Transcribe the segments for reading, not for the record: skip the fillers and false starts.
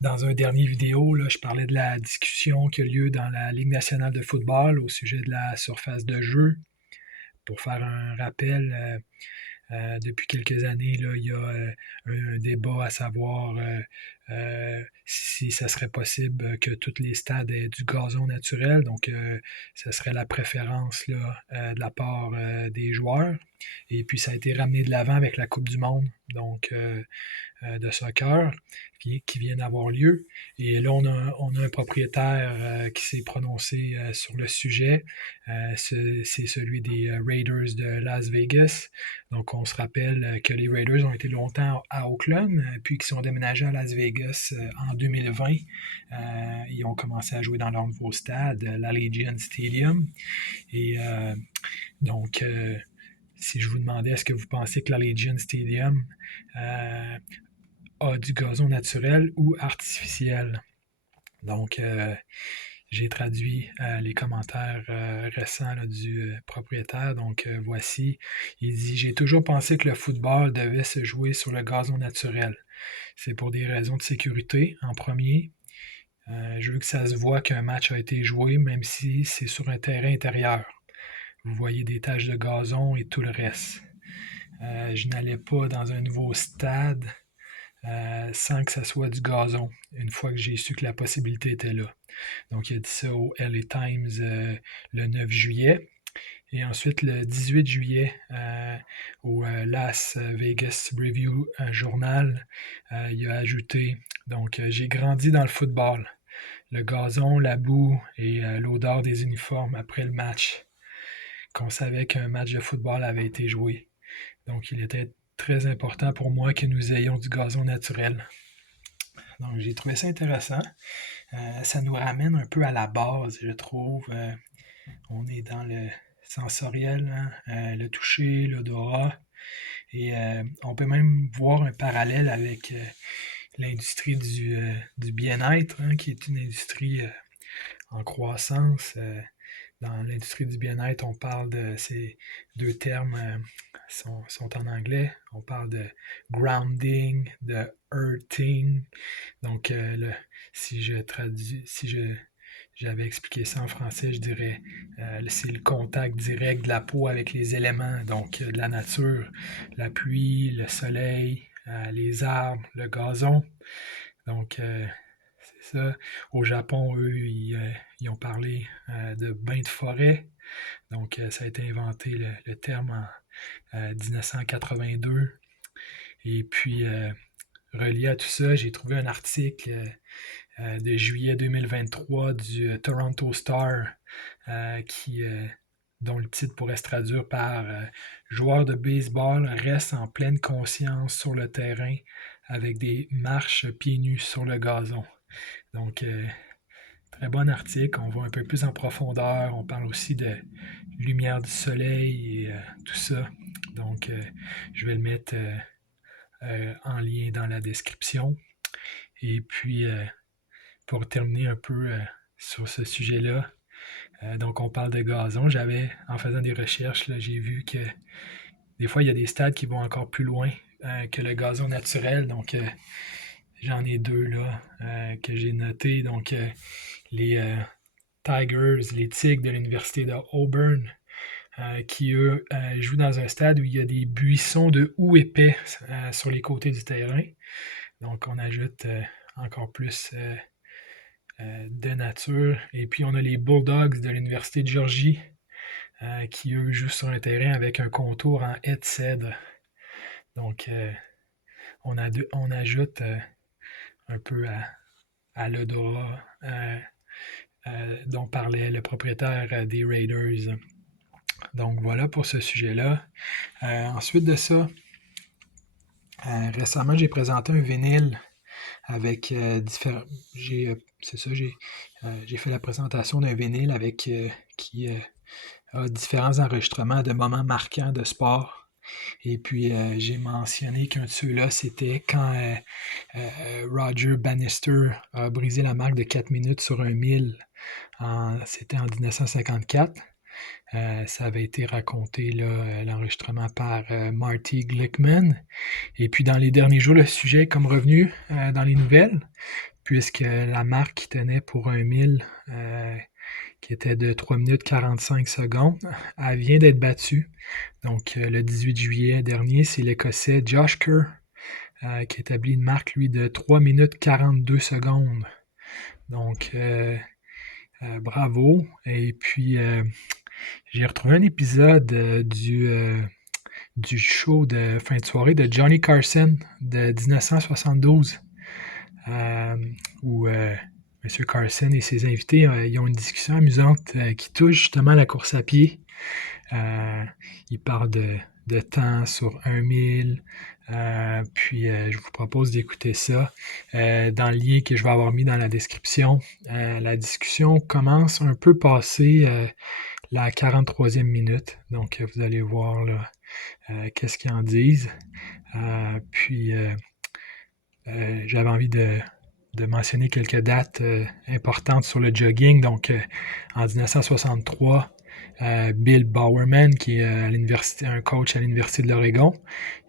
Dans un dernier vidéo, là, je parlais de la discussion qui a lieu dans la Ligue nationale de football au sujet de la surface de jeu. Pour faire un rappel, depuis quelques années, là, il y a un débat à savoir si ça serait possible que tous les stades aient du gazon naturel. Donc, ça serait la préférence là, de la part des joueurs. Et puis, ça a été ramené de l'avant avec la Coupe du Monde. Donc, de soccer qui viennent d'avoir lieu. Et là, on a un propriétaire qui s'est prononcé sur le sujet. C'est celui des Raiders de Las Vegas. Donc, on se rappelle que les Raiders ont été longtemps à Oakland, puis qu'ils sont déménagés à Las Vegas en 2020. Ils ont commencé à jouer dans leur nouveau stade, l'Allegiant Stadium. Et donc, si je vous demandais, est-ce que vous pensez que l'Allegiant Stadium a du gazon naturel ou artificiel? Donc, j'ai traduit les commentaires récents là, du propriétaire. Donc, voici. Il dit: J'ai toujours pensé que le football devait se jouer sur le gazon naturel. C'est pour des raisons de sécurité, en premier. Je veux que ça se voit qu'un match a été joué, même si c'est sur un terrain intérieur. Vous voyez des taches de gazon et tout le reste. Je n'allais pas dans un nouveau stade sans que ça soit du gazon, une fois que j'ai su que la possibilité était là. Donc, il a dit ça au LA Times le 9 juillet. Et ensuite, le 18 juillet, au Las Vegas Review Journal, il a ajouté, donc, j'ai grandi dans le football. Le gazon, la boue et l'odeur des uniformes après le match, qu'on savait qu'un match de football avait été joué. Donc, il était très important pour moi que nous ayons du gazon naturel. Donc, j'ai trouvé ça intéressant. Ça nous ramène un peu à la base, je trouve. On est dans le sensoriel, hein, le toucher, l'odorat. Et on peut même voir un parallèle avec l'industrie du bien-être, hein, qui est une industrie en croissance. Dans l'industrie du bien-être, on parle de ces deux termes sont en anglais. On parle de grounding, de earthing. Donc, si j'avais expliqué ça en français, je dirais c'est le contact direct de la peau avec les éléments, donc de la nature, la pluie, le soleil, les arbres, le gazon. Donc, c'est ça. Au Japon, eux, ils ont parlé de bain de forêt. Donc, ça a été inventé le terme en 1982. Et puis, relié à tout ça, j'ai trouvé un article de juillet 2023 du Toronto Star dont le titre pourrait se traduire par Joueur de baseball reste en pleine conscience sur le terrain avec des marches pieds nus sur le gazon. Donc, très bon article. On va un peu plus en profondeur. On parle aussi de lumière du soleil et tout ça. Donc, je vais le mettre en lien dans la description. Et puis, pour terminer un peu sur ce sujet-là, donc on parle de gazon. En faisant des recherches, là, j'ai vu que des fois, il y a des stades qui vont encore plus loin que le gazon naturel. Donc, j'en ai deux là que j'ai notés. Donc, les Tigers, les Tigres de l'Université de Auburn, qui, eux, jouent dans un stade où il y a des buissons de houx épais sur les côtés du terrain. Donc, on ajoute encore plus de nature. Et puis, on a les Bulldogs de l'Université de Georgie, qui, eux, jouent sur un terrain avec un contour en haie de cèdre. Donc, on ajoute un peu à l'odorat dont parlait le propriétaire des Raiders. Donc, voilà pour ce sujet-là. Ensuite de ça, récemment, j'ai présenté un vinyle avec différents. C'est ça, j'ai fait la présentation d'un vinyle avec qui a différents enregistrements de moments marquants de sport. Et puis, j'ai mentionné qu'un de ceux-là, c'était quand Roger Bannister a brisé la marque de 4 minutes sur un mille. C'était en 1954. Ça avait été raconté, là, l'enregistrement par Marty Glickman. Et puis dans les derniers jours, le sujet est comme revenu dans les nouvelles, puisque la marque qui tenait pour 1 000, qui était de 3 minutes 45 secondes, elle vient d'être battue. Donc le 18 juillet dernier, c'est l'Écossais Josh Kerr qui établit une marque, lui, de 3 minutes 42 secondes. Donc bravo. Et puis j'ai retrouvé un épisode du show de fin de soirée de Johnny Carson de 1972, où M. Carson et ses invités ils ont une discussion amusante qui touche justement la course à pied. Ils parlent de temps sur 1 000. Puis je vous propose d'écouter ça dans le lien que je vais avoir mis dans la description. La discussion commence un peu passé la 43e minute. Donc vous allez voir là, qu'est-ce qu'ils en disent. Puis j'avais envie de mentionner quelques dates importantes sur le jogging. Donc en 1963, Bill Bowerman, qui est un coach à l'Université de l'Oregon,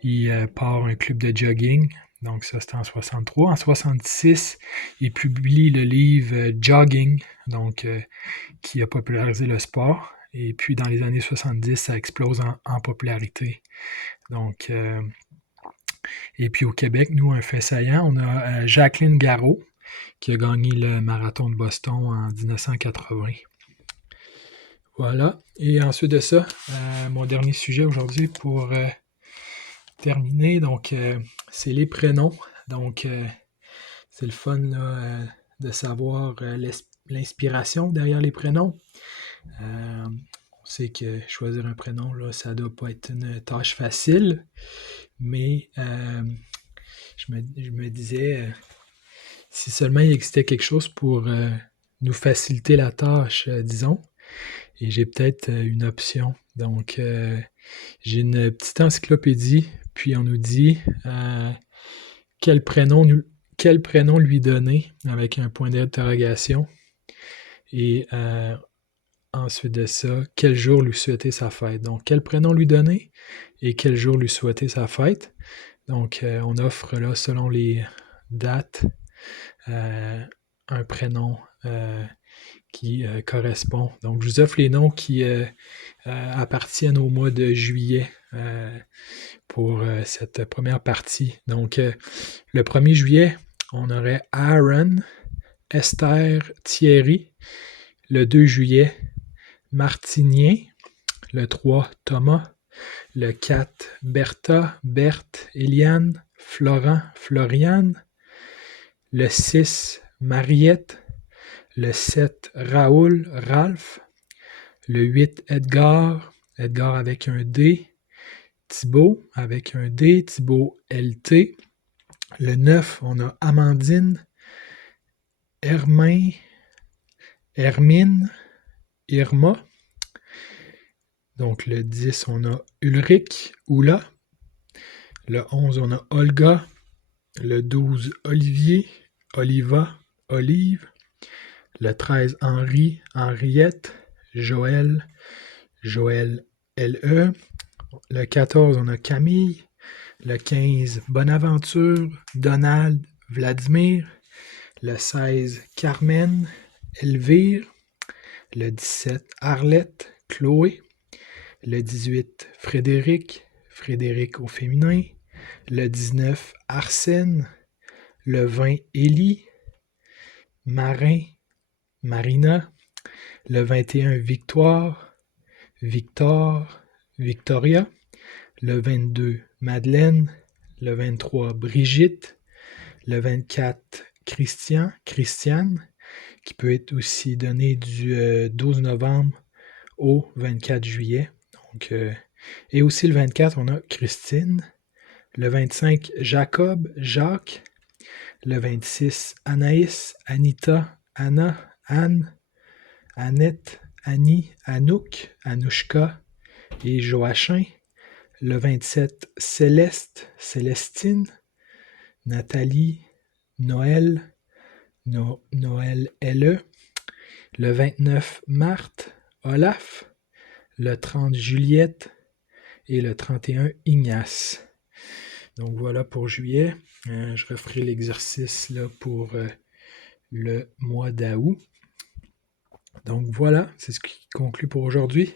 il part un club de jogging. Donc ça, c'était en 63. En 66, il publie le livre Jogging, donc qui a popularisé le sport. Et puis dans les années 70, ça explose en popularité. Donc, et puis au Québec, nous, un fait saillant, on a Jacqueline Garreau, qui a gagné le marathon de Boston en 1980. Voilà. Et ensuite de ça, mon dernier sujet aujourd'hui pour terminer, donc c'est les prénoms. Donc c'est le fun là, de savoir l'inspiration derrière les prénoms. On sait que choisir un prénom, là, ça ne doit pas être une tâche facile, mais je me disais, si seulement il existait quelque chose pour nous faciliter la tâche, disons, et j'ai peut-être une option. Donc, j'ai une petite encyclopédie, puis on nous dit quel prénom lui donner avec un point d'interrogation. Et ensuite de ça, quel jour lui souhaiter sa fête. Donc, quel prénom lui donner et quel jour lui souhaiter sa fête. Donc, on offre là, selon les dates, un prénom qui correspond. Donc, je vous offre les noms qui appartiennent au mois de juillet pour cette première partie. Donc, le 1er juillet, on aurait Aaron, Esther, Thierry. Le 2 juillet, Martinien. Le 3, Thomas. Le 4, Bertha, Berthe, Eliane, Florent, Floriane. Le 6, Mariette. Le 7, Raoul, Ralph. Le 8, Edgar, Edgar avec un D. Thibaut avec un D, Thibaut LT. Le 9, on a Amandine, Hermin, Hermine, Irma. Donc le 10, on a Ulrich, Oula. Le 11, on a Olga. Le 12, Olivier, Oliva, Olive. Le 13, Henri, Henriette, Joël, Joël LE. Le 14, on a Camille. Le 15, Bonaventure, Donald, Vladimir. Le 16, Carmen, Elvire. Le 17, Arlette, Chloé. Le 18, Frédéric, Frédéric au féminin. Le 19, Arsène. Le 20, Élie. Marin, Marina. Le 21, Victoire, Victor, Victoria. Le 22, Madeleine. Le 23, Brigitte. Le 24, Christian, Christiane, qui peut être aussi donné du 12 novembre au 24 juillet. Donc, et aussi le 24, on a Christine. Le 25, Jacob, Jacques. Le 26, Anaïs, Anita, Anna, Anne, Annette, Annie, Anouk, Anouchka et Joachim. Le 27, Céleste, Célestine, Nathalie, Noël, Noël LE. Le 29, Marthe, Olaf. le 30 Juliette et le 31 Ignace. Donc voilà pour juillet. Je referai l'exercice là, pour le mois d'août. Donc voilà, c'est ce qui conclut pour aujourd'hui.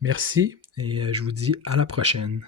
Merci et je vous dis à la prochaine.